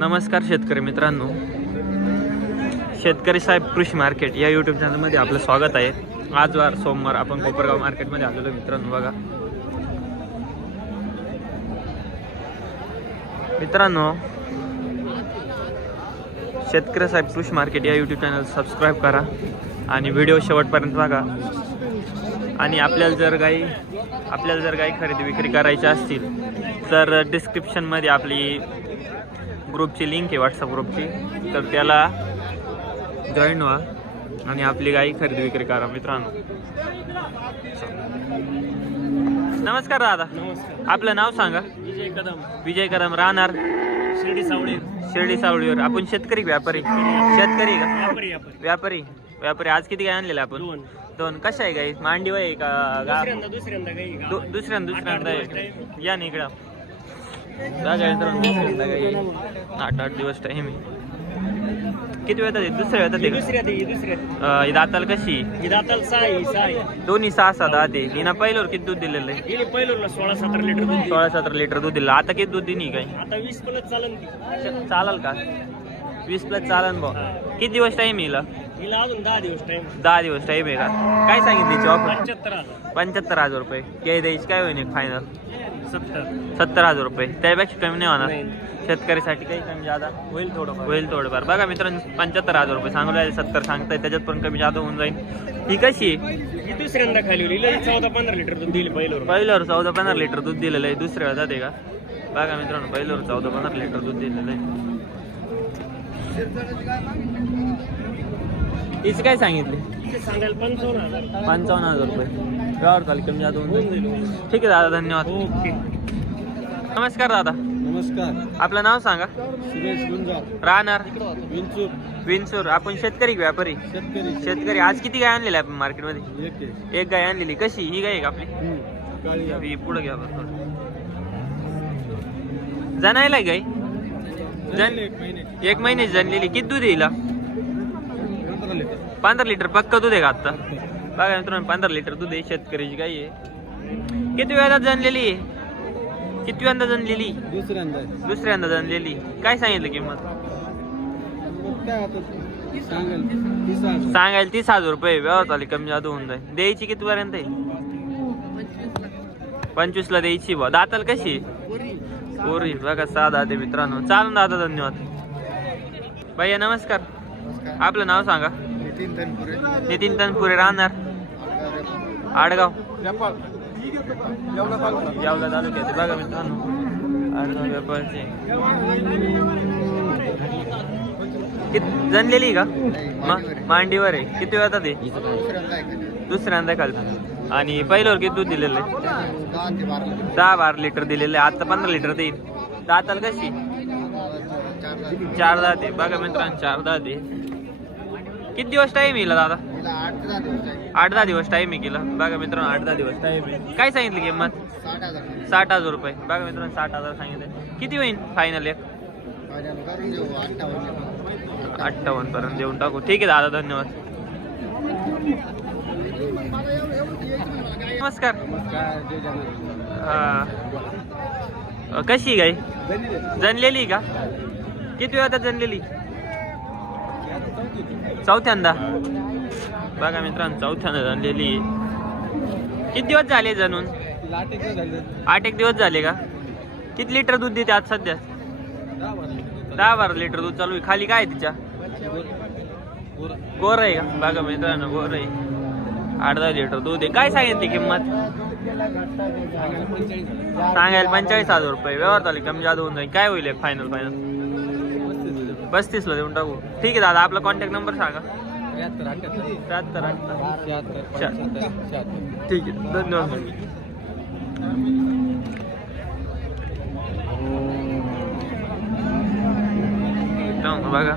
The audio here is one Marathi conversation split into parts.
नमस्कार शेतकरी मित्रांनो, शेतकरी साहेब कृषी मार्केट या यूट्यूब चॅनलमध्ये आपलं स्वागत आहे. आज वार सोमवार आपण कोपरगाव मार्केटमध्ये आलेलो मित्रांनो. बघा मित्रांनो, शेतकरी साहेब कृषी मार्केट या यूट्यूब चॅनल सबस्क्राईब करा आणि व्हिडिओ शेवटपर्यंत बघा. आणि आपल्याला जर काही खरेदी विक्री करायची असतील तर डिस्क्रिप्शनमध्ये आपली ग्रुपची लिंक आहे, व्हॉट्सअप ग्रुपची, तर त्याला जॉईन व्हा आणि आपली गाई खरेदी विक्री करा मित्रांनो. नमस्कार दादा. नमस्कार. आपलं नाव सांगा. विजय कदम. राहणार शिर्डी सावळीवर. आपण शेतकरी व्यापारी का? व्यापारी. आज किती गाय आणलेल्या आपण? दोन. कशा आहे गाई? मांडी आहे का? दुसऱ्यांदा आहे. या ना इकडं. 8 दिवस टाइम आहे. किती वेळात दुसऱ्या वेळात दाताल कशी? दोन्ही 6-7 दाते. हिना पहिल्यावर किती दूध दिलेलं आहे? पहिलं 16-17 लिटर दूध. 16-17 लिटर दूध दिलं. आता किती दूध दिली काय? आता 20 प्लस चालेल का? 20 प्लस चालन भाऊ. किती दिवस टाइम हिला? हिला अजून 10 दिवस टाइम. 10 दिवस टाइम आहे का? काय सांगितली ऑफर? 75,000. 75,000 रुपये. काय द्यायची? काय होईल फायनल? 70,000 रुपये. त्यापेक्षा कमी नाही होणार. शेतकऱ्यासाठी काही कमी जादा होईल थोडंफार. बघा मित्रांनो, 75,000 रुपये सांगू राहिले. 70 सांगताय, त्याच्यात पण कमी जादा होऊन जाईल. ही कशी आहे? ही दुसऱ्यांदा खाली होईल. 14-15 लिटर दूध दिली पहिल्यावर 14-15 लिटर दूध दिलेलं आहे. दुसऱ्या जाते का? बघा मित्रांनो, पहिल्यावर 14-15 लिटर दूध दिलेलं आहे. हिची काय सांगितली? सांगायला 55,000. 55,000 रुपये. व्यवहार चालेल, कमी जादा होऊन जाईल. ठीक आहे दादा, धन्यवाद. ओके. नमस्कार दादा. नमस्कार. आपलं नाव सांगा. सुरेश गुंजाळ. राहणार विंचूर. आपण शेतकरी व्यापारी? शेतकरी. आज किती गाय आणलेल्या आपण मार्केटमध्ये? एक गाय आणलेली. कशी? ही गाय आहे का आपली? ही पुढे घ्या बरं थोडं. जनायला गाय? एक महिने जनलेली. किती दूध येईल? 15 लिटर पक्का दूध आहे का आता? बघा मित्रांनो, 15 लिटर दूध आहे. शेतकऱ्याची गाय आहे. किती वेळात जनलेली आहे? कितव्यांदा जनलेली? दुसऱ्यांदा जनलेली. काय सांगितलं किंमत? सांगायला 30,000 रुपये. व्यवहार चालेल, कमी जादा होऊन जाईल. द्यायची किती पर्यंत आहे? 25 ला द्यायची बा. दाताल कशी? पोरी. बघा 6 दाते मित्रांनो. चालन दादा, धन्यवाद. भैया नमस्कार. आपलं नाव सांगा. नितीन तनपुरे. राहणार आडगाव, येवला तालुक्यात. बघा मित्रांनो, आडगाव व्यापारचे. किती जनलेली का? मांडीवर आहे. किती वेळात ते? दुसऱ्यांदा खालतं. आणि पहिल्यावर किती दूध दिलेलं आहे? 10-12 लिटर दिलेलं आहे. आता 15 लिटर देईल. दाताल कशी? 4 दाते. बघा मित्रांनो, 4 दाते. किती दिवस टाइम येईल दादा? 8-10 दिवस टाइम आहे केला. बघा मित्रांनो, 8-10 दिवस टाइम आहे. काय सांगितलं किंमत? 60,000 रुपये. बघा मित्रांनो, 60,000 सांगितले. किती होईल फायनल? 58 पर्यंत देऊन टाकू. ठीक आहे दादा, धन्यवाद. नमस्कार. कशी गाय? जनलेली का? किती वेळात जनलेली? चौथ्यांदा. बघा मित्रांनो, चौथ्यांदा जनलेली. किती दिवस झाले जनून? 8 दिवस झाले का? किती लिटर दूध देते आज सध्या? 10-12 लिटर दूध चालू आहे. खाली काय आहे तिच्या? गोर आहे का? बघा मित्रांनो, गोर आहे. 8-10 लिटर दूध आहे. काय सांगितली किंमत? सांगायला 45,000 रुपये. व्यवहार चालेल, कमी जादा होऊन जाईल. काय होईल फायनल? 35 ला देऊन टाकू. ठीक आहे दादा, आपला कॉन्टॅक्ट नंबर सांगा. 73 ठीक आहे, धन्यवाद. बघा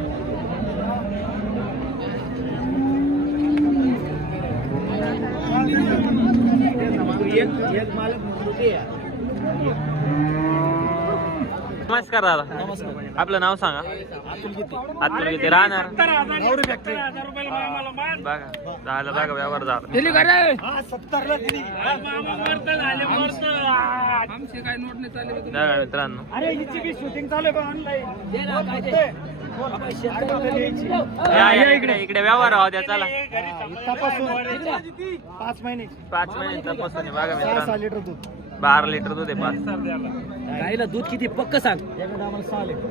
नमस्कार दादा. नमस्कार. आपलं नाव सांगा. अतुल गीते राहणार बघा. झालं बघा व्यवहार झाला. बघा मित्रांनो या इकडे इकडे व्यवहार राहू द्या. चला 5 महिने 5 महिने तपासून बघा 6 मित्रांनो. लिटर दूध. 12 लिटर दूध आहे. 5 गाईला दूध किती पक्क सांग. एका टायमाला 6 लिटर.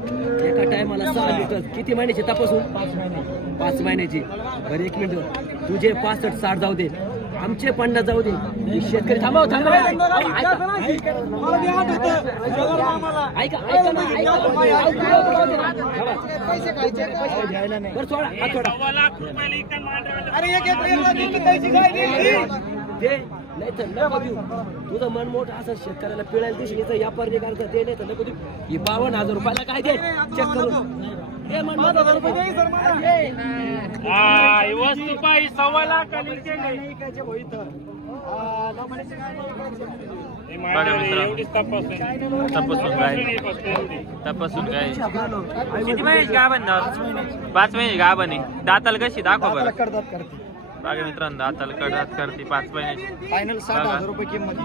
एका टायमाला 6 लिटर. किती महिन्याची तपासून? 5 महिने. 5 महिन्याची. बरं एक मिनिट. तुझे 65-60 जाऊ दे, आमचे 50 जाऊ दे. हे शेतकरी थांबव थांबव. ऐका ना, ऐका पैसे खायचे पैसे घ्यायला नाही. बरं सोडा हा सोडा. अरे एक दे नाही तर नको देऊ. तुझं मन मोठं असं शेतकऱ्याला पिळायला दिवशी याचा व्यापार निघायचा दे, नाही तर नको देऊ. ही 52,000 रुपयाला काय दे चेक करून दे. मन 5,000 रुपये दे सर मला. वस्तू पाहिजे 1.25 लाख बघा मित्रांनो तपासून काय तपासून काय किती महिन्याची गाभण दादा? 5 महिन्याची गाभण आहे. दाताला कशी दाखवा बरं. करतात करते. बघा मित्रांनो दाताला कडदात करते. 5 महिन्याची. फायनल 60,000 रुपये किंमत.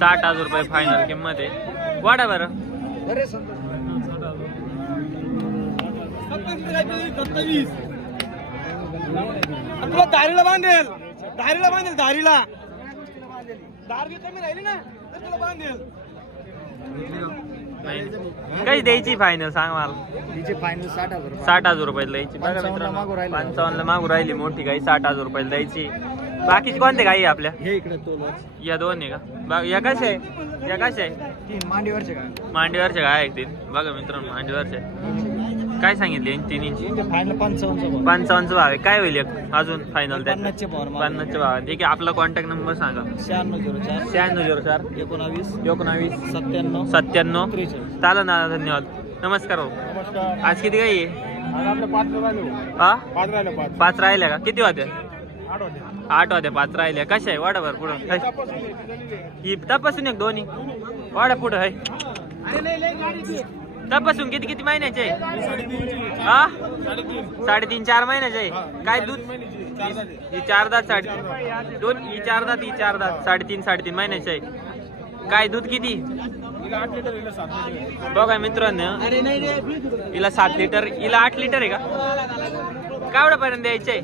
60,000 रुपये फायनल किंमत आहे. वाढा बरं. अरे संतोष. तुला दारीला बांधेल. दारीला बांधेल. दारीला दारी कमी राहिली ना तर तुला बांधेल. काही द्यायची फायनल सांग मला. तिचे फायनल 60,000 रुपये. 60,000 रुपये द्यायची. बघा 55 मागू राहिली. 55 ला मागू राहिली मोठी गाई. 60,000 रुपये द्यायची. बाकीची कोणते गाई आहे आपल्या? हे इकडे तोल. या 2 आहे का? बघा या कशा आहे? या कशा आहे? 3 मांडीवरचे काय. मांडीवरच्या गाय आहेत 3. बघा मित्रांनो मांडीवरच्या. काय सांगितले 3 इंची? फायनल 55 55 भाव आहे. काय होईल एक अजून फायनल? 50 चे भाव. 50 भाव. ठीक आहे. आपला कॉन्टॅक्ट नंबर सांगा. 9604 9604 19 19 97 97. 43. चालेल ना. धन्यवाद. नमस्कार भाऊ. नमस्कार. आज किती गाई आहे? आज आपल्या 5 राहिले. हा 5 राहिले. 5 5 राहिल्या का? किती होत्या? 8 होते. 8 होत्या. 5 राहिल्या. कशा आहे? वाडा बरं पुढं. ही तपासून एक दोन्ही वाडा पुढं आहे. तपासून किती किती महिन्याचे आहे? हा 3.5-4 महिन्याचे आहे. काय दूध? ही 4 दात 2 ही 4 दात ही 4 दात 3.5 महिन्याचे आहे. काय दूध किती? बघा मित्रांनो हिला 7 लिटर. हिला 8 लिटर आहे का? केवढ्या पर्यंत द्यायचे?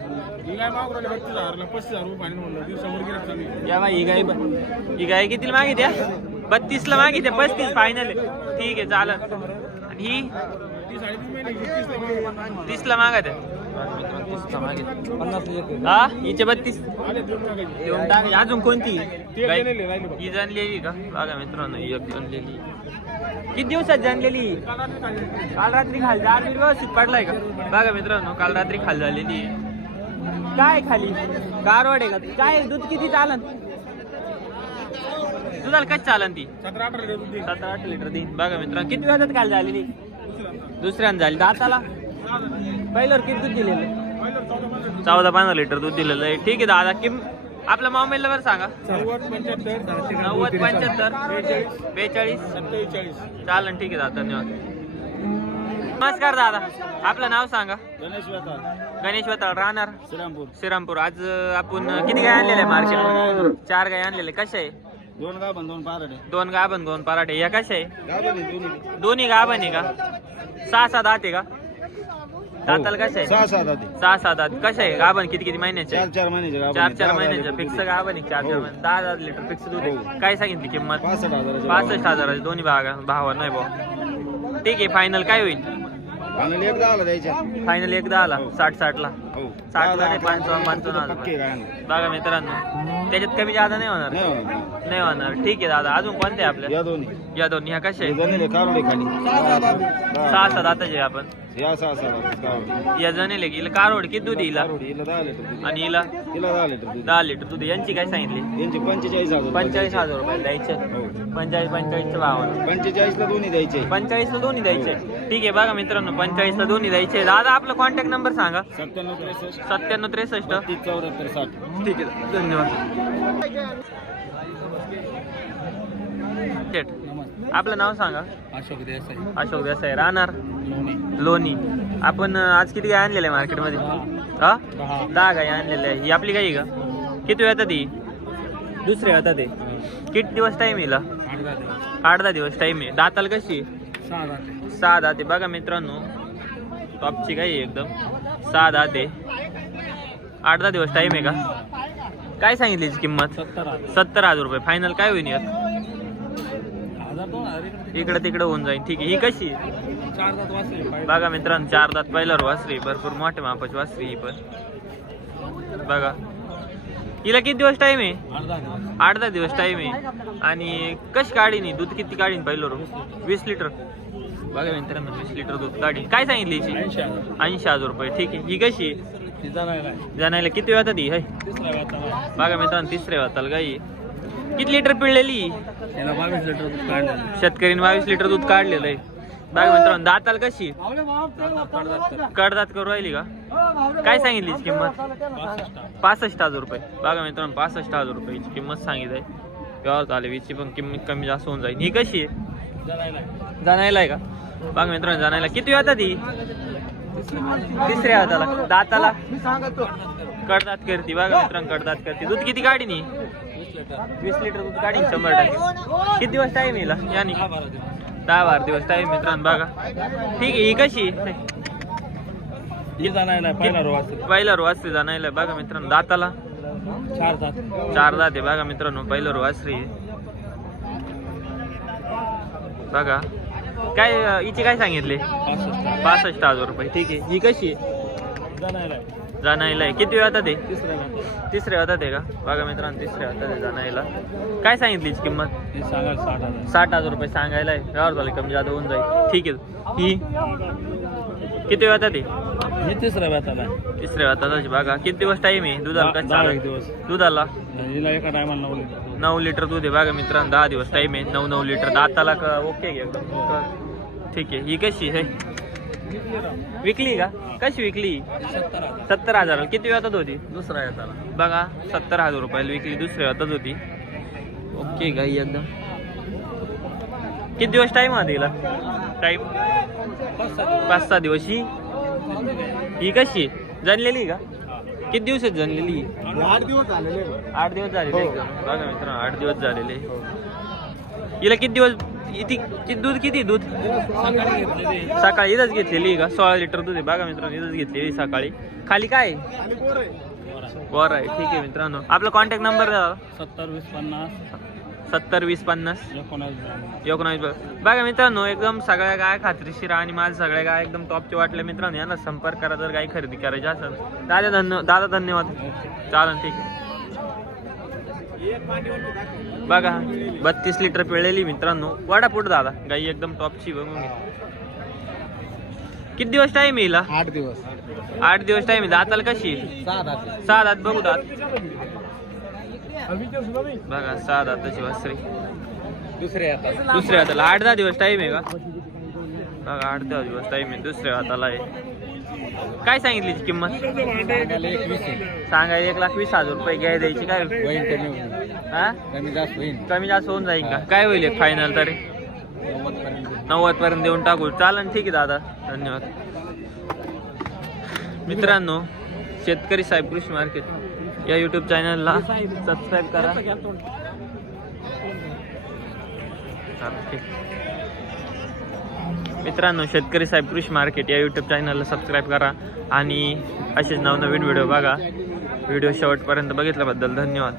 या बाई ही गाय कितीला मागित्या? 32 ला मागित्या. 35 फायनल आहे. ठीक आहे चालेल. आणि ही 30 ला मागत आहे. हा हिचे 32 देऊन टाक. अजून कोणती गाय? ही जाणलेली का? बघा मित्रांनो ही एक जाणलेली. किती दिवसात जाणलेली? काल रात्री खाली जाण व्यवस्थित पडलाय का? बघा मित्रांनो काल रात्री खाली झालेली. काय खाली कारवड आहे का? काय दूध किती चालन? दुधाला कशी चालन ती? 17-18 लिटर देईन. बघा मित्रांनो किती वेळात काल झालेली? दुसऱ्यांदा झाली. दाताला पहिल्यावर किती दूध दिलेलं? 14-15 लिटर दूध दिलेलं आहे. ठीक आहे दादा. आपला मोबाईल नंबर सांगा. 90-75 42 चालन. ठीक आहे दादा. धन्यवाद. नमस्कार दादा. आपलं नाव सांगा. गणेश वेताळ राहणार श्रीरामपूर. आज आपण किती गाय आणलेल्या आहे मार्केट? 4 गाय आणलेले. कशा आहे? 2 गाभण 2 पारडे. 2 गाभण 2 पराठे. या कशा आहे? दोन्ही गाभण आहे का? 6-7 दात आहे का? दाताला कशा आहे? 6-7 दात. कशा आहे गाभण? किती किती महिन्याचे? 4 महिन्याचे. 4 महिन्याचे. फिक्स गाभण आहे. 4 महिने. 10 लिटर फिक्स दूध आहे. काय सांगितली किंमत? 65,000. दोन्ही भावा नाही भाऊ. ठीक आहे. फायनल काय होईल? फायनल 1 10 द्यायच्या. फायनल 1 10 ला 60 ला 60 ला नाही 55. बघा मित्रांनो त्याच्यात कमी जादा नाही होणार. नाही होणार. ठीक आहे दादा. अजून कोणते आपल्या? या दोन्ही. या दोन्ही. ह्या कशा आहे? खाली 6-7 दाताचे आपण. या 6 या जणेले हिला कारवड किती दूध हिला? 10 लिटर. आणि हिला 10 लिटर. 10 लिटर दूध. यांची काय सांगितली? यांचे 45,000. 45,000 रुपये द्यायचे. 45 भावानं. 45 ला दोन्ही द्यायचे. 45 ला दोन्ही द्यायचे. ठीक आहे. बघा मित्रांनो 45 ला दोन्ही द्यायचे. दादा आपला कॉन्टॅक्ट नंबर सांगा. 97 97 63 34 60. ठीक आहे. धन्यवाद. आपलं नाव सांगा. अशोक देसाई अशोक देसाई. राहणार लोणी लोणी. आपण आज किती गाय आणलेल्या आहे मार्केटमध्ये? हा 10 गाय आणलेल्या आहे. ही आपली गाई का? किती वेळ येतात ही? दुसऱ्या येतात ते. किती दिवस टाईम येईल? 8-10 दिवस टाईम आहे. दाताला कशी? 6 दाते. बघा मित्रांनो टॉपची गाई आहे एकदम. 6 दाते. 8-10 दिवस टाईम आहे का? काय सांगितली याची किंमत? 70,000 रुपये. फायनल काय होईल यात? इकडे तिकडे होऊन जाईल. ठीक आहे. ही कशी? 4 दात वासरे. बघा मित्रांनो 4 दात पहिल्यावर वासरी. भरपूर मोठे मापाची वासरी ही पण. बघा हिला किती दिवस टाईम आहे? 8-10 दिवस टाईम आहे. आणि कशी काढी नाही? दूध किती काढीन पहिल्यावर? 20 लिटर. बघा मित्रांनो 20 लिटर दूध काढी. काय सांगितली याची? 80,000 रुपये. ठीक आहे. ही कशी? जाणायला किती वेळात ती? है बघा मित्रांनो 3ऱ्या वाताला गाई. किती लिटर पिळलेली? 22 लिटर दूध काढलं. शेतकरीने 22 लिटर दूध काढलेलं आहे. बघा मित्रांनो दाताला कशी? कडदात करू राहिली का? काय सांगितली किंमत? 65,000 रुपये. बघा मित्रांनो 65,000 रुपयाची किंमत सांगितली आहे. व्यवहार आले वीची पण किंमत कमी जास्त होऊन जाईल. ही कशी आहे? जाणायला आहे का? बघा मित्रांनो जाणायला किती वेळात ती? 3ऱ्या हाताला. दाताला कडदात करते. बघा मित्रांनो कडदात करते. दूध किती काढी नी? 20 लिटर दूध काढी 100%. किती दिवस टाईम येईल? यानी 10-12 दिवस टाईम मित्रांनो. बघा ठीक आहे. ही कशी? पहिला वासरी जाणायला. बघा मित्रांनो दाताला 4 दात आहे. बघा मित्रांनो पहिला वासरी. बघा काय हिची काय सांगितले? 65,000 रुपये. ठीक आहे. ही कशी? जाणायला आहे. किती वेळ आता ते? 3ऱ्या होतात आहे का? बघा मित्रांनो 3ऱ्या होतात आहे जाणायला. काय सांगितली हिची किंमत? 60,000 रुपये सांगायला आहे. व्यवहार झाले कमी जादा होऊन जाईल. ठीक आहे. ही किती वेळ आता ते? 3ऱ्या व्याताला. 3ऱ्या होतात. बघा किती दिवस टाईम आहे दुधाला? का 4 दिवस दुधाला? एका टायमाला 9 लिटर दूध आहे. बघा मित्रांनो 10 दिवस टाईम आहे. 9 लिटर. दाताला का ओके घे एकदम. ठीक आहे. ही कशी आहे? विकली का? कशी विकली? 70,000. किती वेळात होती? 2ऱ्या येताला. बघा 70,000 रुपयाला विकली. 2ऱ्या येतात होती. ओके गाई एकदम. किती दिवस टाईम आहे तिला? टाईम 5-6 दिवस. ही कशी? जनलेली का? किती दिवसात जनलेली? 8 दिवस झालेले. 8 दिवस झालेले. बघा मित्रांनो 8 दिवस झालेले. हिला किती दिवस? दूध किती? दूध सकाळी इथंच घेतलेली का? 16 लिटर दूध आहे. बघा मित्रांनो इथंच घेतलेली सकाळी. खाली काय वर आहे? ठीक आहे मित्रांनो. आपला कॉन्टॅक्ट नंबर द्या. 70-20-50 19. बघा मित्रांनो एकदम सगळ्या गाय खात्रीशीर आणि माल सगळ्या गाय एकदम टॉपचे वाटले मित्रांनो. यांना संपर्क करा जर गाय खरेदी करायची असेल. दादा धन्यवाद. चालेल ठीक आहे. बघा 32 लिटर पिळलेली मित्रांनो. वाडा पुढे दादा गाई एकदम टॉपची. बघून घे. किती दिवस टाईम येईल? 8 दिवस. 8 दिवस टाईम आहे. दाताला कशी? 6 दात. बघू दात. बघा 6 दाताची वासरी. 2ऱ्या हाताला. 8-10 दिवस टाईम आहे का? बघा 8-10 दिवस टाईम आहे. 2ऱ्या हाताला आहे. काय सांगितली किंमत? सांगायला 1,20,000 रुपये. घ्याय द्यायची काय? हा कमी जास्त होऊन जाईल का? काय होईल फायनल तरी? 90 पर्यंत देऊन टाकू. चालन ठीक आहे दादा धन्यवाद. मित्रांनो शेतकरी साहेब कृषी मार्केट या यूट्यूब चॅनलला सबस्क्राईब करा. मित्रांनो शेतकरी साहेब कृषी मार्केट या यूट्यूब चॅनलला सबस्क्राईब करा आणि असेच नवनवीन व्हिडिओ बघा. व्हिडिओ शेवटपर्यंत बघितल्याबद्दल धन्यवाद.